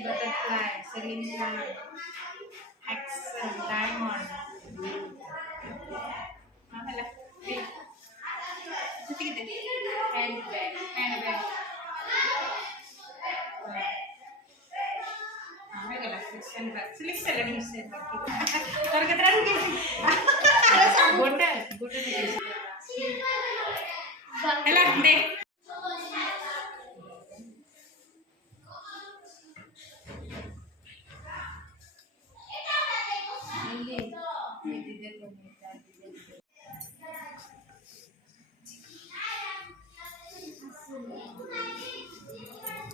butterfly, ceiling fan, Axel, diamond. Mahala. Handbag, handbag. Selection तोर केतरा गोटे गोटे हेला दे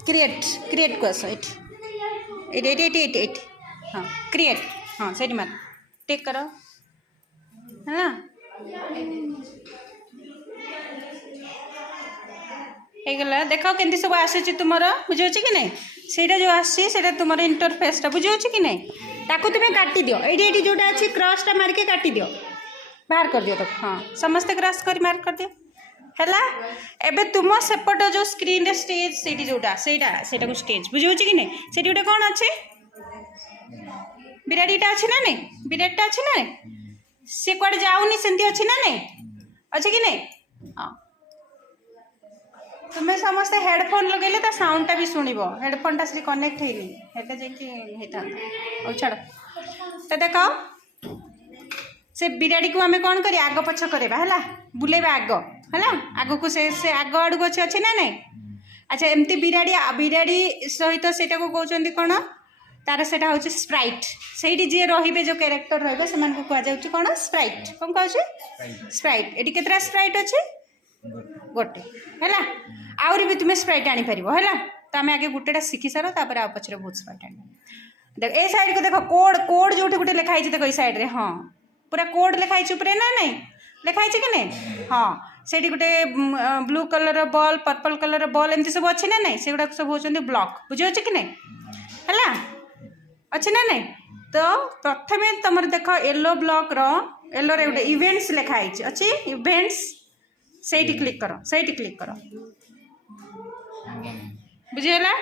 क्रिएट कस एट हाँ create हाँ सही मार टेक करो है ना ହେଇଗଲା ଦେଖ କେମିତି ସବୁ ଆସୁଛି ତୁମର ବୁଝିହେଉଛି କି ନାହିଁ ସେଇଟା ଯେଉଁ ଆସୁଛି ସେଇଟା ତୁମର ଇଣ୍ଟରଫେସ୍ଟା ବୁଝିହେଉଛି କି ନାହିଁ ତାକୁ ତୁମେ କାଟିଦିଅ ଏଇଠି ଯେଉଁଟା ଅଛି କ୍ରସ୍ଟା ମାରିକି କାଟିଦିଅ ବାହାର କରିଦିଅ ତାକୁ ହଁ ସମସ୍ତେ କ୍ରସ୍ କରି ମାର୍କ କରିଦିଅ ହେଲା ଏବେ ତୁମ ସେପଟ ଯେଉଁ ସ୍କ୍ରିନ୍ରେ ଷ୍ଟେଜ୍ ସେଇଠି ଯେଉଁଟା ସେଇଟାକୁ ଷ୍ଟେଜ୍ ବୁଝିହେଉଛି କି ନାହିଁ ସେଇଠି ଗୋଟେ କ'ଣ ଅଛି ବିରାଡ଼ିଟା ଅଛି ନା ନାହିଁ ବିରାଡ଼ିଟା ଅଛି ନା ନାହିଁ ସେ କୁଆଡ଼େ ଯାଉନି ସେମିତି ଅଛି ନା ନାହିଁ ଅଛି କି ନାହିଁ ହଁ तुम्हें समस्ते हेडफोन लगे ता साउंडटा भी शुणव हेडफोनटा से कनेक्ट होनी होता छाड़ तो देख से बिराड़ी को आम कौन कर आग पछ करवा है बुलेबा आग है आग को से आग आड़ू अच्छे ना नहीं अच्छा एमती बिराड़ी बिराड़ी सहित से कहते कौन तार से हूँ स्प्राइट से जी रे जो कैरेक्टर रे से कहुच्छे कौन स्प्राइट कौन कह स्प्राइट ये केतरा स्प्राइट अच्छे गोटे है आहरी भी तुम्हें स्प्राइट आनीपर है तो आम आगे गोटेटा शिखी सार तापर आ पचर बहुत स्प्राइट आनी देख ए साइड को देख कोड कोड जो गोटे लिखाई देख ये साइड रे हाँ पूरा कोड लिखाई ऊपर ना नहीं लिखाई कि नहीं हाँ से गोटे blue colour ball purple colour ball एमती सब अच्छे ना नहीं से गुड़ा सब होती ब्लॉक बुझे कि नहीं है अच्छे ना नहीं तो प्रथम तुम देख येलो ब्लॉक येलो रे गोटे इवेंट्स लिखाई अच्छी इवेंट्स से क्लिक करो बुझीगला।